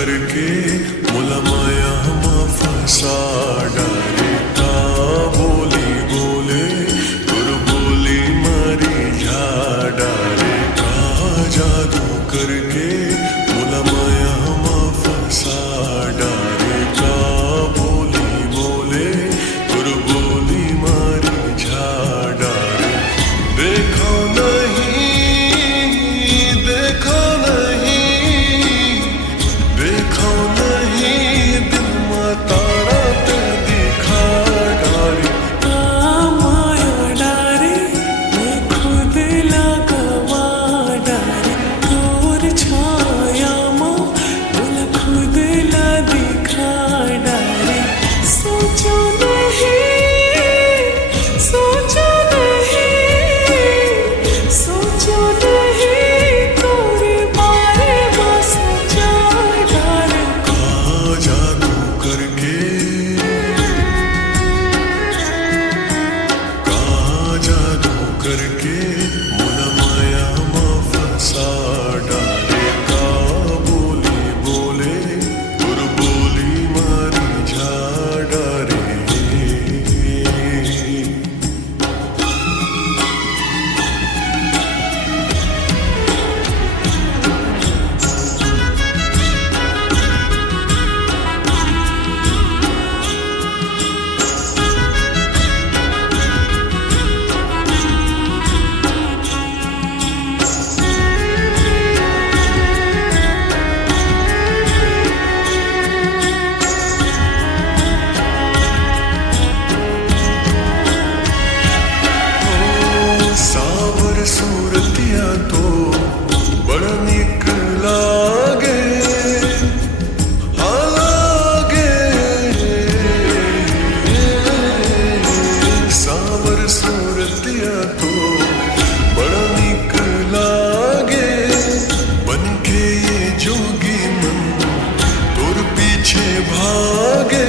करके मोला माया मा फंसा डारे का बोली बोले तुर बोली मारी जा डारे का जादू करके मोला माया मा फंसा डारे का बोली बोले तुर बोली मारी जा डारे देखो नहीं देखो नहीं देखो नहीं दिल में तारा ते दिखा डारे माया डारे मैं खुद लगवा डारे तोर छाया माँ बोला खुद ला दिखा डारे सोचो नहीं सोचो नहीं तोरे बारे में सोचा डारे का जादू करके का जादू करके मोला माया मा फंसा डारे का बोली बोले तुर बोली मारी जा डारे सावर सूरतिया तो बड़ा निक लागे लागे सावर सूरतिया तो बड़ा निक लागे बन के ये जोगी मन तोर पीछे भागे